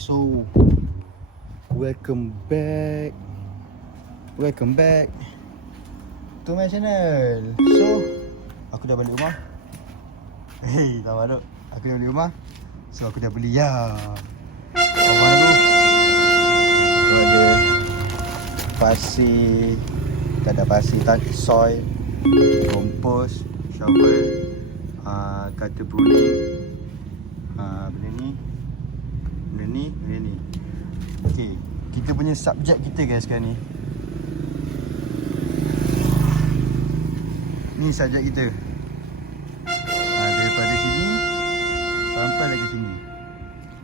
So welcome back to my channel. So aku dah balik rumah. Hei, tak malu. Aku dah balik rumah. So aku dah beli ya. Apa tu? Ada pasir, tak ada pasir, soil, kompos, shovel, kata pruning, benda ni. Okay, kita punya subjek kita guys sekarang ni. Ni subjek kita. Daripada sini sampai lagi sini.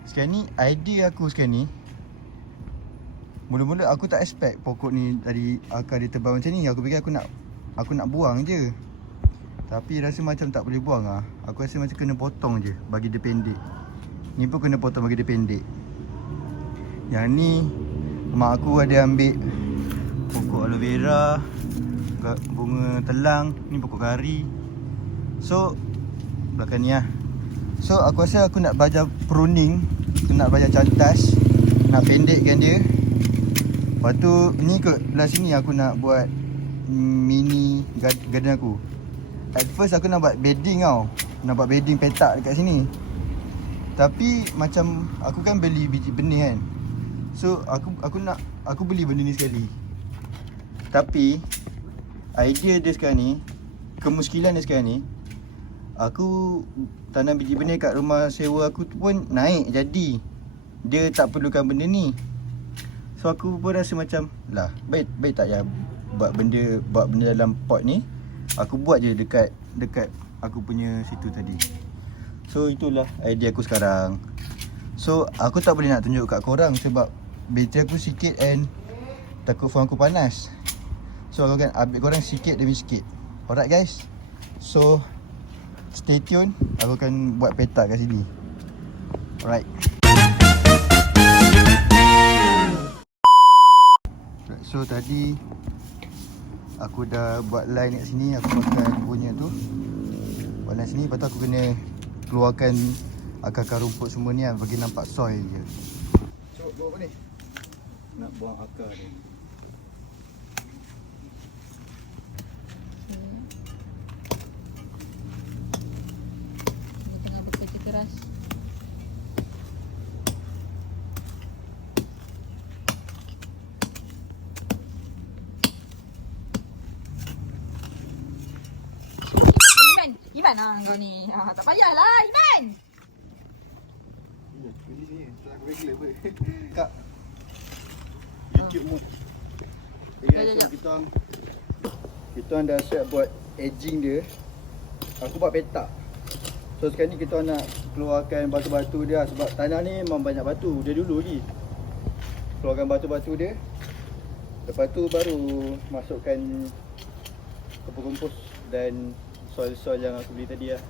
Sekarang ni idea aku sekarang ni, mula-mula aku tak expect pokok ni tadi akar dia tebal macam ni. Aku fikir aku nak buang je. Tapi rasa macam tak boleh buang lah. Aku rasa macam kena potong je bagi dia pendek. Ni pun kena potong bagi dia pendek. Yang ni mak aku ada ambil pokok aloe vera, bunga telang, ni pokok kari. So belakang ni lah. So aku rasa aku nak belajar pruning, nak belajar cantas, nak pendekkan dia. Lepas tu ni kot belah sini aku nak buat mini garden aku. At first aku nak buat bedding tau. Nak buat bedding petak dekat sini. Tapi macam aku kan beli biji benih kan. So aku beli benda ni sekali. Tapi idea dia sekarang ni, kemuskilan dia sekarang ni, aku tanam biji benih kat rumah sewa aku tu pun naik jadi. Dia tak perlukan benda ni. So aku pun rasa macam lah, baik tak ya buat benda dalam pot ni. Aku buat je dekat aku punya situ tadi. So itulah idea aku sekarang. So aku tak boleh nak tunjuk kat korang sebab bateri aku sikit and takut phone aku panas. So aku akan update korang sikit demi sikit. Alright guys. So stay tune. Aku akan buat petak kat sini. Alright. So tadi aku dah buat line kat sini. Aku pakai punya tu, buat line sini. Lepas tu aku kena keluarkan akar-akar rumput semua ni lah, bagi nampak soil je. So buat apa ni? Nak buang akar ni. Dia tengah bekerja keras. Iman lah kau ni. Tak payahlah Iman. Pergi sini, tak aku regular apa. Kak, YouTube mood. Okay, so kita orang dah siap buat edging dia. Aku buat petak. So sekarang ni kita orang nak keluarkan batu-batu dia sebab tanah ni memang banyak batu. Dia dulu lagi. Keluarkan batu-batu dia. Lepas tu baru masukkan kompos dan soil-soil yang aku beli tadi lah.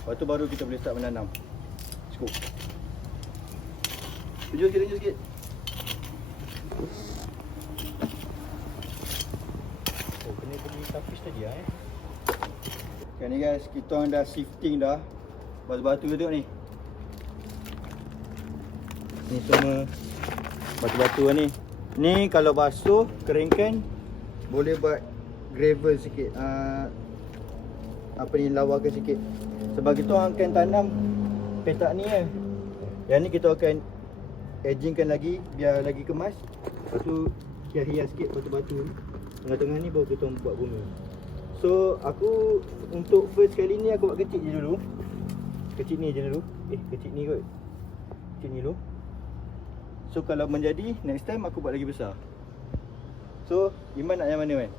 Lepas tu baru kita boleh start menanam. Cukup. Tunjuk sikit. Oh, kena beli tapis tadi lah Sekarang ni guys, kita orang dah shifting dah batu-batu tu ni. Ni semua batu-batu lah ni. Ni kalau basuh, keringkan, boleh buat gravel sikit. Lawakan sikit. Sebab kita orang akan tanam petak ni kan. Yang ni kita akan edgingkan lagi biar lagi kemas. Lepas tu hias sikit batu-batu. Tengah-tengah ni baru kita buat bumi. So aku untuk first kali ni aku buat kecil je dulu. Kecil ni je dulu. Kecil ni kot. Kecil ni dulu. So kalau menjadi next time aku buat lagi besar. So Iman nak yang mana kan?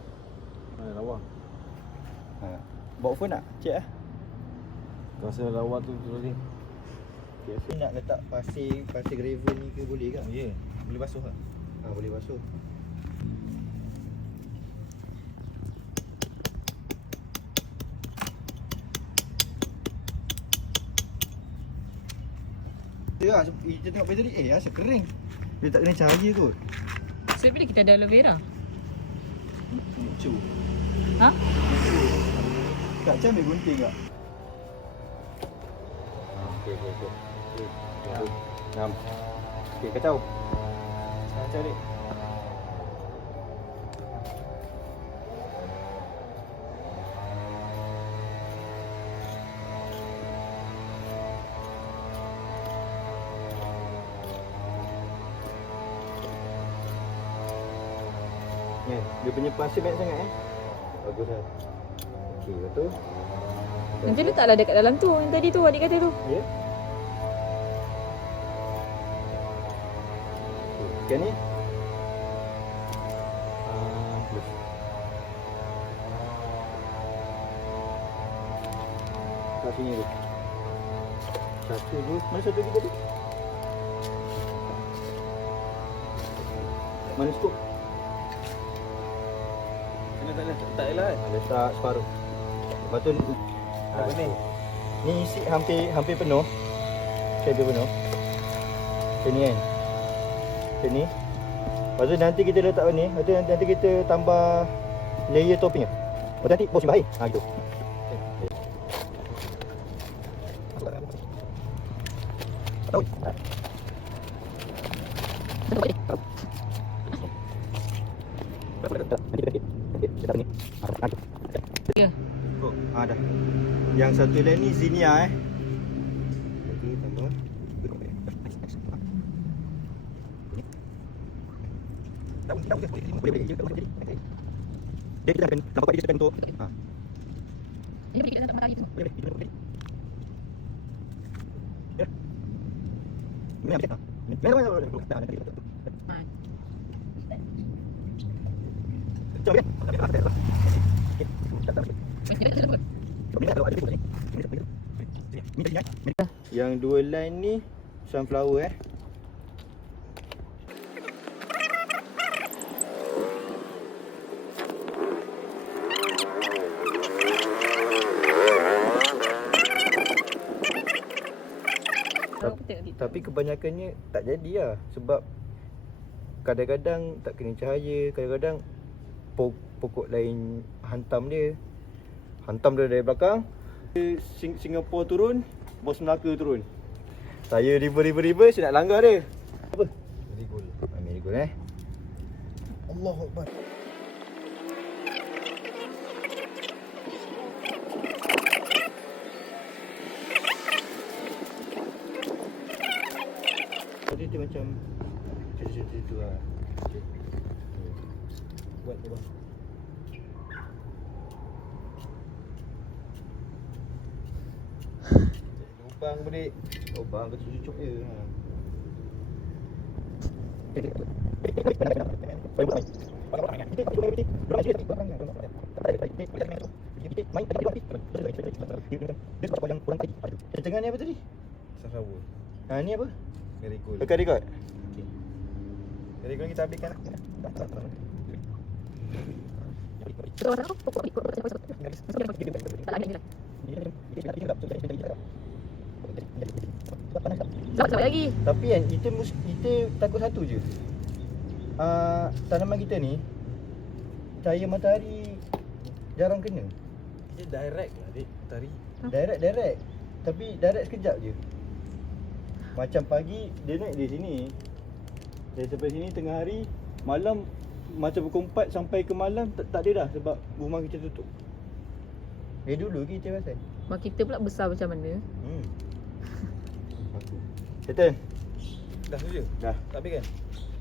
Lawa. Bawa phone nak? Cek lah. Rasa lawa tu tadi. Biasa nak letak pasir gravel ni ke boleh ke? Ya, Boleh basuh tak? Boleh basuh. Ya, kita tengok bateri asal kering. Dia tak kena cahaya kot. Sebab bila kita ada aloe vera. Lucu. Ha? Kak Chan ambil gunting tak? Okey. 6. Okay, kacau. Kacau ni. Ya, dia punya pasir banyak sangat Bagus lah. Okey, betul. Nanti letaklah dekat dalam tu. Yang tadi tu adik kata tu. Ya. Sekian ni. Plus. Kat sini tu. Satu dua. Mana satu lagi tadi? Mana skop? Tak elak kan? Letak separuh. Lepas tu Apa ni? Ni isi hampir penuh. Hampir penuh. Macam ni kan. Macam ni. Lepas tu nanti kita letak ni. Lepas tu nanti kita tambah layer topping. Lepas tu nanti bos simbah air. Gitu. Tahu. Ya. Oh, dah. Yang satu lain ni Zinia Okey, tambah. Dia kita akan nampak dia tekan untuk. Ini bagi kita tak matahari tu. Ini apa? Yang dua line ni sunflower Tapi kebanyakannya tak jadi lah. Sebab kadang-kadang tak kena cahaya, kadang-kadang pokok lain hantam dia. Hantam dia dari belakang. Singapura turun, bos Melaka turun. Saya river, saya nak langgar dia. Apa? Marigold. Marigold Allahuakbar. Dia macam cerita tu lah. Buat tu bang. Lubang berik. Lubang ke cucuk je. Tengah ni apa tadi? Sunflower. Ni apa? Marigold. Dekat record. Marigold kita habiskan. Sekejap lagi. Tapi kan kita takut satu je. Tanaman kita ni cahaya matahari jarang kena. Dia direct lah adik. Tari. Direct. Tapi direct sekejap je. Macam pagi dia naik di sini. Dari sampai sini tengah hari, malam macam pukul 4 sampai ke malam tak ada dah sebab rumah kita tutup. Dulu kita pasal. Mak kita pula besar macam mana? Settle. Dah tu je? Dah. Tak habis kan?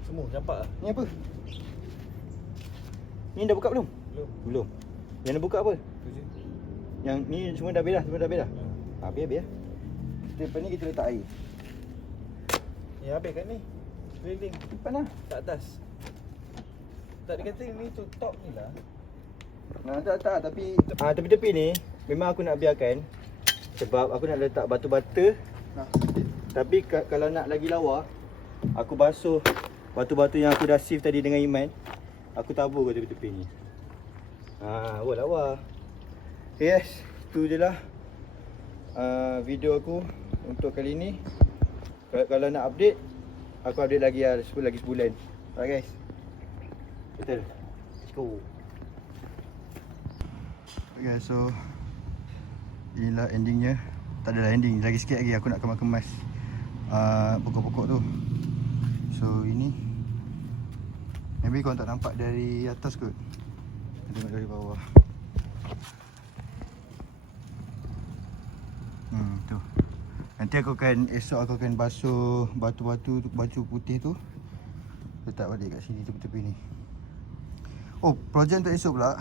Semua campak lah. Ni apa? Ni dah buka belum? Belum. Yang dah buka apa? Tu je. Yang ni semua dah habis dah, Habis lah. Lepas ni kita letak air. Yang habis kan ni? Keliling. Depan lah. Tak atas. Tak dia kata ni tu top ni lah. Tak tapi tepi-tepi ni memang aku nak biarkan sebab aku nak letak batu bata. Tapi kalau nak lagi lawa, aku basuh batu-batu yang aku dah sieve tadi dengan Iman. Aku tabur ke tepi-tepi ni. Lawa. Yes, tu je lah video aku untuk kali ni. Kalau nak update, aku update lagi lah, lagi sebulan. Alright guys. Betul. Let's go. Okay, so inilah endingnya. Tak adalah ending, lagi sikit lagi aku nak kemas-kemas pokok-pokok tu. So ini maybe korang tak nampak dari atas kot. Tengok dari bawah. Tu. Nanti esok aku akan basuh batu-batu putih tu. Letak balik kat sini tepi-tepi ni. Oh, projek untuk esok pula.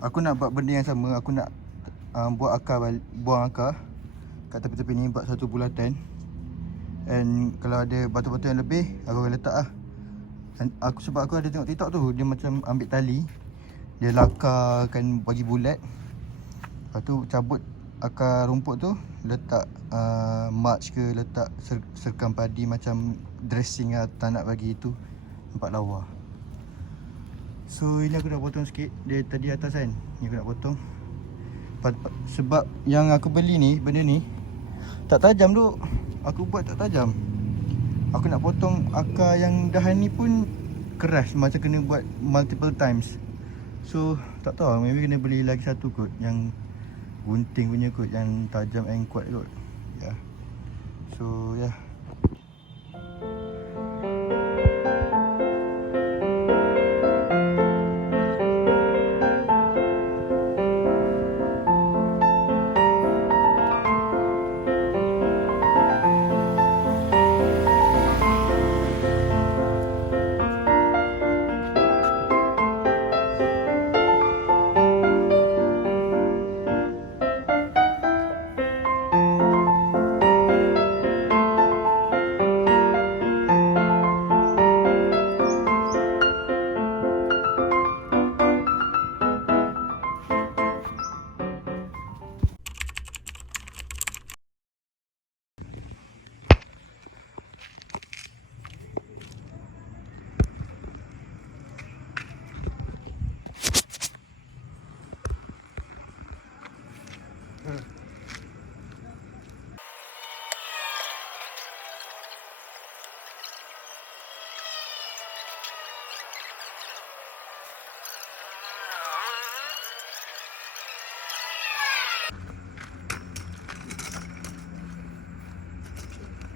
Aku nak buat benda yang sama. Aku nak buang akar kat tepi-tepi ni, buat satu bulatan. And kalau ada batu-batu yang lebih, aku akan letak lah. Sebab aku ada tengok TikTok tu, dia macam ambil tali, dia lakarkan bagi bulat. Lepas tu cabut akar rumput tu, letak mulch ke, letak serkam padi macam dressing lah, tak nak bagi tu nampak lawa. So ini aku dah potong sikit. Dia tadi atas kan, ni aku nak potong. Sebab yang aku beli ni, benda ni tak tajam tu. Aku buat tak tajam. Aku nak potong akar yang dahan ni pun keras, macam kena buat multiple times. So tak tahu, maybe kena beli lagi satu kot, yang gunting punya kot, yang tajam and kuat kot. Ya. So ya.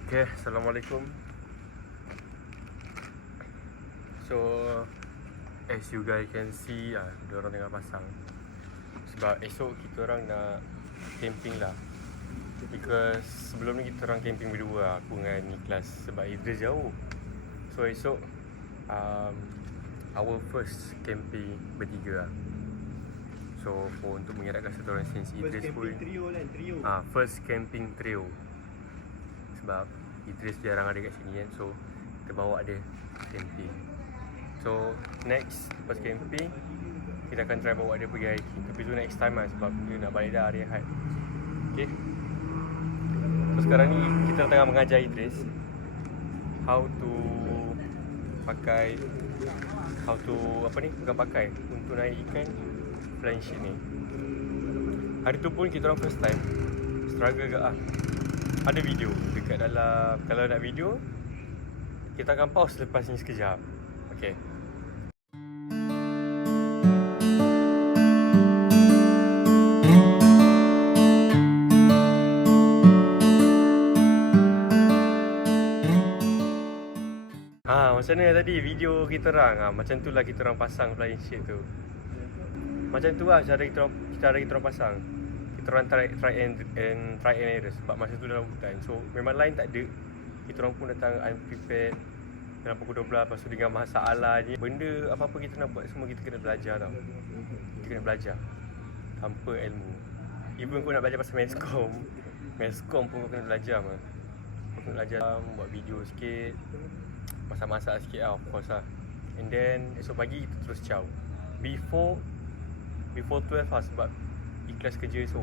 Okay, Assalamualaikum. So as you guys can see, diorang tengah pasang. Sebab esok kita orang nak camping lah. Because sebelum ni kita orang camping berdua, aku dengan Nicholas, sebab Idris jauh. So esok our first camping bertiga lah. So untuk mengeratkan satu orang since Idris pun first camping trio. Sebab Idris jarang ada kat sini kan, so kita bawa dia camping. So next lepas camping, kita akan try bawa dia pergi hiking. Tapi tu next time lah, sebab dia nak balik dah hari Ahad. Okay. So sekarang ni kita tengah mengajar Idris how to pakai untuk naik ikan flying sheet ni. Hari tu pun kita orang first time struggle agak lah. Ada video dekat dalam, kalau nak video kita akan pause lepas ni sekejap. Okay. Macam mana tadi video kita orang? Macam tu lah kita orang pasang flying sheet tu. Macam tu lah cara kita orang pasang. Kita orang try and error sebab masa tu dalam hutan. So memang line tak ada. Kita orang pun datang unprepared dalam pukul 12. Lepas tu dengan masalah ni, benda apa-apa kita nak buat semua kita kena belajar tau. Kita kena belajar tanpa ilmu. Even kau nak belajar pasal Mescom pun kau kena belajar mah. Kau kena belajar buat video sikit, masak-masak sikit lah, of course lah. And then esok pagi kita terus ciao. Before 12 lah, sebab ikhlas kerja so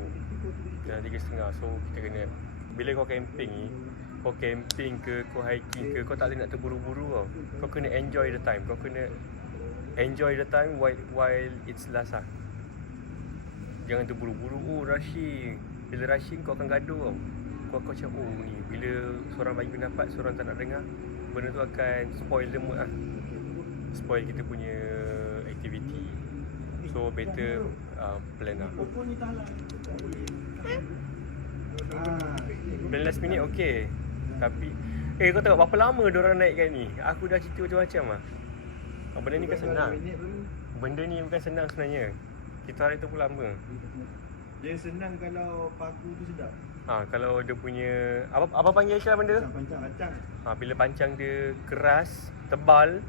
dah 3.30. So kita kena, bila kau camping ni, kau camping ke, kau hiking ke, kau tak boleh nak terburu-buru tau. Kau kena enjoy the time. Kau kena enjoy the time while it's last lah. Jangan terburu-buru, rushing. Bila rushing kau akan gaduh tau. Kau macam, ni bila seorang bagi pendapat, seorang tak nak dengar, benda tu akan spoil the mood lah. Spoil kita punya activity. So better plan lah. Plan last minute okay, tapi Kau tengok berapa lama diorang naikkan ni. Aku dah cerita macam-macam lah. Benda ni kan senang. Benda ni bukan senang sebenarnya. Kita tarik tu pun lama. Dia senang kalau paku tu sedap. Kalau dia punya apa panggil Aisyah benda? Pancang. Bila pancang dia keras, tebal,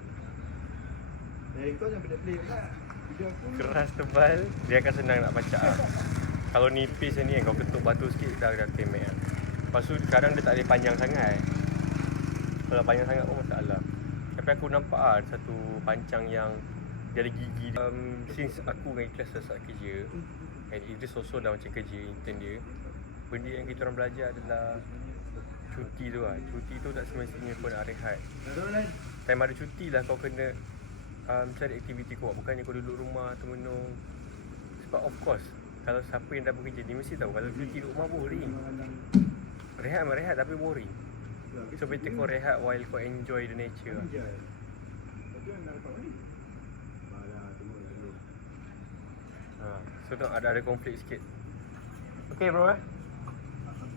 Kau jangan pelik-pelik pula. Video aku. keras tebal, dia akan senang nak pancak lah. Kalau nipis ni kau ketuk batu sikit dah kemek lah. Lepas tu kadang dia tak boleh panjang sangat. Kalau panjang sangat pun masalah. Tapi aku nampak ada satu pancang yang dia ada gigi. Since aku dengan Ikhlas dah start kerja, and Idris also dah macam kerja intern dia, benda yang kita orang belajar adalah cuti tu lah. Cuti tu tak semestinya kau nak rehat. Time ada cuti lah kau kena cari aktiviti kau buat. Bukannya kau duduk rumah termenung. Sebab of course kalau siapa yang dah bekerja ni mesti tahu kalau cuti duduk rumah boring. Rehat tapi boring. So better kau rehat while kau enjoy the nature lah. So tu ada konflik sikit. Okay bro Aku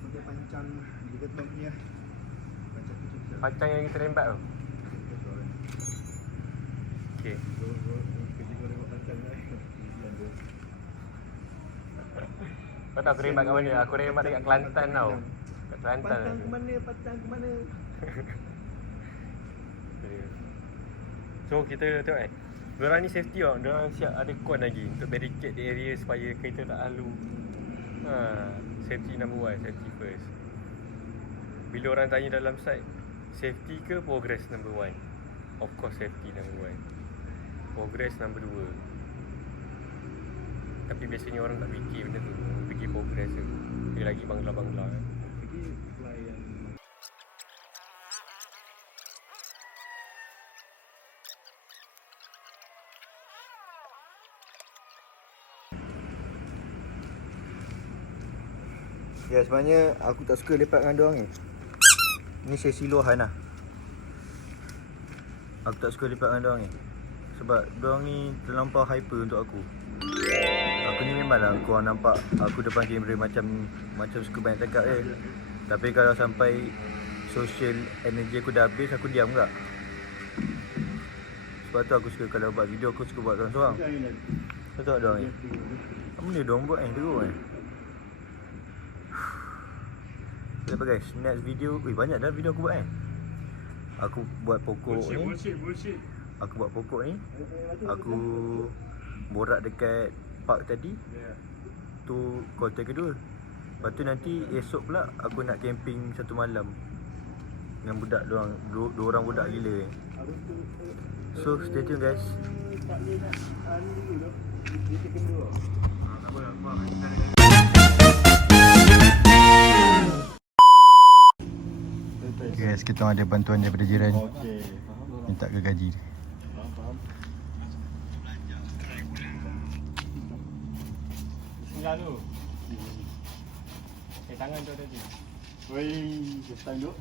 pakai pancang. Dia kata punya pancang kecil. Pancang yang kita rembat tu. Okay. Kerja kau tengok pancang lah. Kau tahu aku rembat kat mana? Aku rembat dekat Kelantan tau. Kat Kelantan. Pancang ke mana? So kita tengok diorang ni safety tau. Diorang siap ada kon lagi untuk barricade the area supaya kereta tak lalu. Safety number one, safety first. Bila orang tanya dalam site, safety ke progress number one? Of course safety number one. Progress number 2. Tapi biasanya orang tak fikir benda tu. Fikir progress tu. Dia lagi bangla-bangla kan. Pergi fly yang Ya sebenarnya aku tak suka lepak dengan diorang ni. Ni sesi luahan lah. Aku tak suka lepak dengan diorang ni. Sebab diorang ni terlampau hyper untuk aku. Aku ni memanglah korang nampak aku depan kamera macam suka banyak cakap je. Tapi kalau sampai social energy aku dah habis, aku diam tak? Sebab tu aku suka kalau buat video aku suka buat seorang-seorang. Kau tengok diorang ni. Apa ni diorang buat teruk Lepas guys, next video, banyak dah video aku buat Aku buat pokok ni. bullshit. Aku buat pokok ni. Aku borak dekat park tadi. Tu konten kedua. Lepas tu nanti esok pula aku nak camping 1 malam dengan budak diorang, dua orang budak gila ni. So stay tune guys. Guys, kita ada bantuan daripada jiran. Okey. Minta ke gaji dia. Faham. Tinggal tu. Tangan tu tadi. Woi, first time duk.